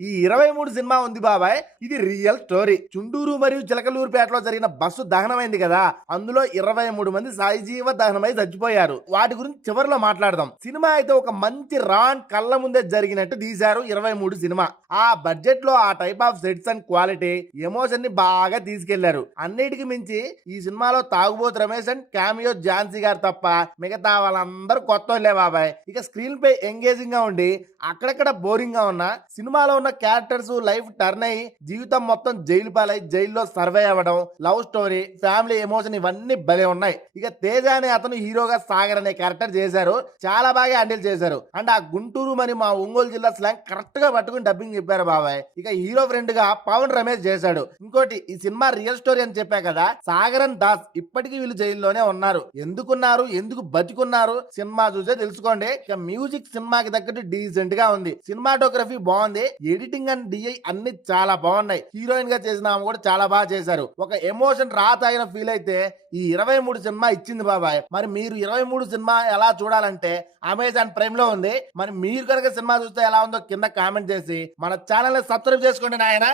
ఈ 23 సినిమా ఉంది బాబాయ్, ఇది రియల్ స్టోరీ. చుండూరు మరియు చిలకలూరుపేటలో జరిగిన బస్సు దహనమైంది కదా, అందులో 23 మంది సజీవ దహనమై చచ్చిపోయారు. వాటి గురించి చివరిలో మాట్లాడదాం. సినిమా అయితే ఒక మంచి రాన్ కళ్ళ ముందే జరిగినట్టు తీశారు 23 సినిమా. ఆ బడ్జెట్ లో ఆ type of sets and quality, emotion ని బాగా తీసుకెళ్లారు. అన్నిటికి మించి ఈ సినిమాలో తాగుబోతు రమేష్ అండ్ క్యామియో ఝాన్సీ గారు తప్ప మిగతా వాళ్ళందరూ కొత్త వాళ్ళే బాబాయ్. ఇక స్క్రీన్ పై ఎంగేజింగ్ గా ఉండి అక్కడక్కడ బోరింగ్ గా ఉన్న సినిమాలో ఉన్న క్యారెక్టర్స్ లైఫ్ టర్న్ అయ్యి జీవితం మొత్తం జైలు పాలై జైల్లో సర్వే అవ్వడం, లవ్ స్టోరీ, ఫ్యామిలీ ఎమోషన్ ఇవన్నీ భలే ఉన్నాయి. ఇక తేజ అనే అతను హీరోగా సాగర్ అనే క్యారెక్టర్ చేశారు, చాలా బాగా హ్యాండిల్ చేశారు. అండ్ ఆ గుంటూరు మరి మా ఒంగోలు జిల్లా స్లాంగ్ కరెక్ట్ గా పట్టుకుని డబ్బింగ్ చెప్పారు బాబాయ్. ఇక హీరో ఫ్రెండ్ గా పవన్ రమేష్ చేశాడు. ఇంకోటి, ఈ సినిమా రియల్ స్టోరీ అని చెప్పా కదా, సాగర్ అండ్ దాస్ ఇప్పటికీ వీళ్ళు జైల్లోనే ఉన్నారు. ఎందుకున్నారు, ఎందుకు బతికున్నారు సినిమా చూసే తెలుసుకోండి. ఇక మ్యూజిక్ సినిమాకి తగ్గట్టు డీసెంట్ గా ఉంది, సినిమాటోగ్రఫీ బాగుంది, ఎడిటింగ్ అండ్ డిఐ అన్ని చాలా బాగున్నాయి. హీరోయిన్ గా చేసిన ఆమె కూడా చాలా బాగా చేశారు. ఒక ఎమోషన్ రాతాగిన ఫీల్ అయితే ఈ 23 సినిమా ఇచ్చింది బాబాయ్. మరి మీరు 23 సినిమా ఎలా చూడాలంటే అమెజాన్ ప్రైమ్ లో ఉంది. మరి మీరు కనుక సినిమా చూస్తే ఎలా ఉందో కింద కామెంట్ చేసి మన ఛానల్ ని సబ్స్క్రైబ్ చేసుకోండి నాయన.